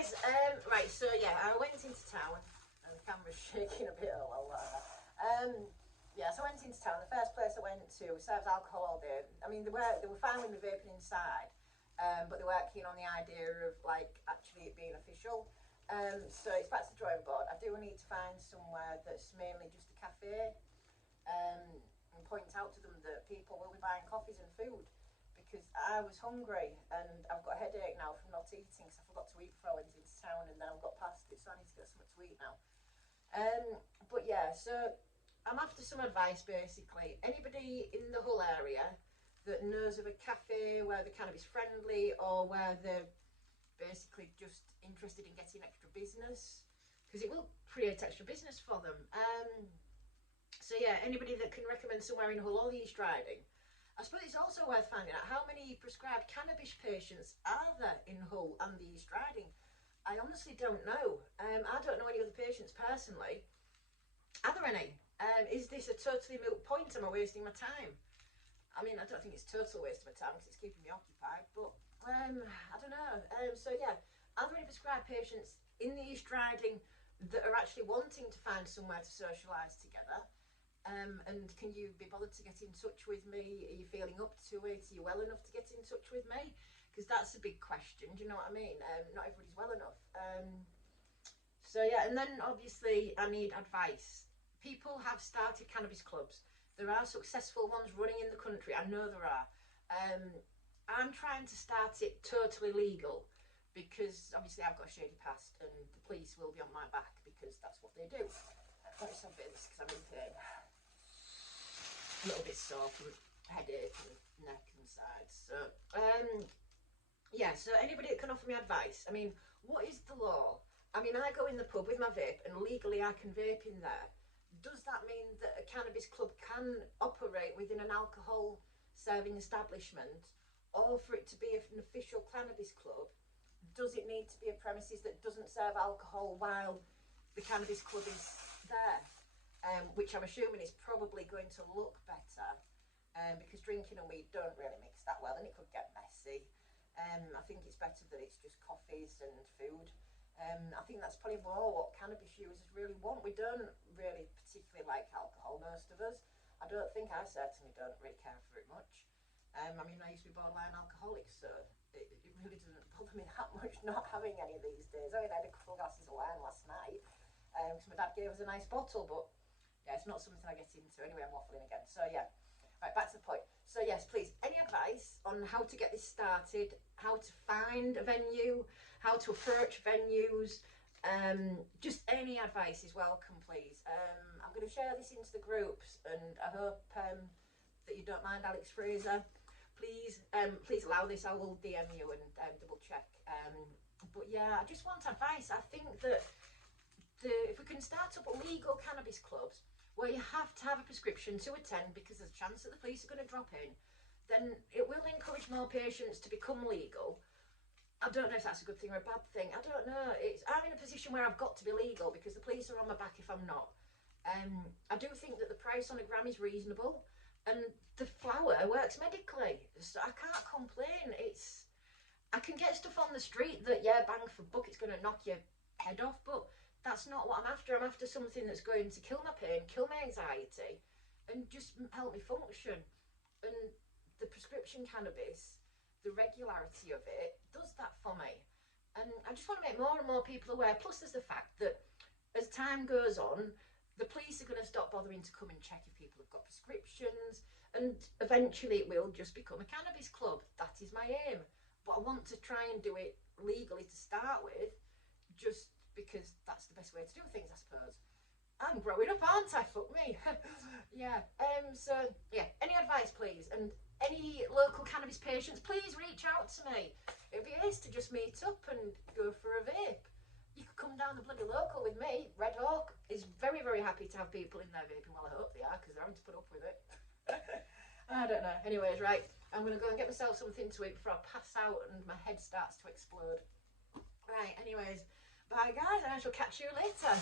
guys, right, so yeah, I went into town, and the camera's shaking a bit, yeah, so I went into town. The first place I went to serves alcohol all day. I mean, they were fine with me vaping inside, but they weren't keen on the idea of, like, actually it being official. So it's back to the drawing board. I do need to find somewhere that's mainly just a cafe, and point out to them that people will be buying coffees and food, because I was hungry and I've got a headache now from not eating because I forgot to eat before I went into town, and then I've got past it, so I need to get something to eat now. But yeah, so I'm after some advice basically. Anybody in the Hull area that knows of a cafe where they're cannabis friendly, or where they're basically just interested in getting extra business, because it will create extra business for them. So yeah, anybody that can recommend somewhere in Hull or the East Riding. I suppose it's also worth finding out how many prescribed cannabis patients are there in Hull and the East Riding. I honestly don't know. I don't know any other patients personally. Are there any? Is this a totally moot point? Am I wasting my time? I mean, I don't think it's a total waste of my time because it's keeping me occupied, but I don't know. So yeah, are there any prescribed patients in the East Riding that are actually wanting to find somewhere to socialise together? And can you be bothered to get in touch with me? Are you feeling up to it? Are you well enough to get in touch with me? Because that's a big question, do you know what I mean? Not everybody's well enough. So yeah, and then obviously I need advice. People have started cannabis clubs. There are successful ones running in the country, I know there are. I'm trying to start it totally legal, because obviously I've got a shady past and the police will be on my back because that's what they do. Let me just have a bit of this because I'm in pain. A little bit sore from headache and neck and sides. So yeah, so anybody that can offer me advice. I mean, what is the law? I mean, I go in the pub with my vape and legally I can vape in there. Does that mean that a cannabis club can operate within an alcohol serving establishment, or for it to be an official cannabis club, does it need to be a premises that doesn't serve alcohol while the cannabis club is there? Which I'm assuming is probably going to look better, because drinking and weed don't really mix that well and it could get messy. I think it's better that it's just coffees and food. I think that's probably more what cannabis users really want. We don't really particularly like alcohol, most of us. I certainly don't really care for it much. I mean, I used to be borderline alcoholic, so it really doesn't bother me that much not having any of these days. I mean, I had a couple of glasses of wine last night because my dad gave us a nice bottle, but yeah, it's not something I get into. Anyway, I'm waffling again. So yeah, right, back to the point. So yes, please, any advice on how to get this started, how to find a venue, how to approach venues, just any advice is welcome, please. I'm going to share this into the groups, and I hope that you don't mind, Alex Fraser. Please, please allow this. I will DM you and double check. But yeah, I just want advice. I think that if we can start up legal cannabis clubs where you have to have a prescription to attend because there's a chance that the police are going to drop in, then it will encourage more patients to become legal. I don't know if that's a good thing or a bad thing. I don't know. I'm in a position where I've got to be legal because the police are on my back if I'm not. I do think that the price on a gram is reasonable, and the flower works medically, so I can't complain. I can get stuff on the street that, yeah, bang for buck, it's going to knock your head off, but that's not what I'm after. I'm after something that's going to kill my pain, kill my anxiety, and just help me function. And the prescription cannabis, the regularity of it, does that for me. And I just want to make more and more people aware. Plus there's the fact that as time goes on, the police are going to stop bothering to come and check if people have got prescriptions, and eventually it will just become a cannabis club. That is my aim. But I want to try and do it legally to start with, just because that's the best way to do things, I suppose. I'm growing up, aren't I? Fuck me. Yeah. So yeah, any advice, please, and any local cannabis patients, please reach out to me. It'd be ace to just meet up and go for a vape. You could come down the bloody local with me. Red Hawk is very, very happy to have people in there vaping. Well, I hope they are, because they're having to put up with it. I don't know. Anyways, right, I'm going to go and get myself something to eat before I pass out and my head starts to explode. Right, anyways, bye guys, and I shall catch you later.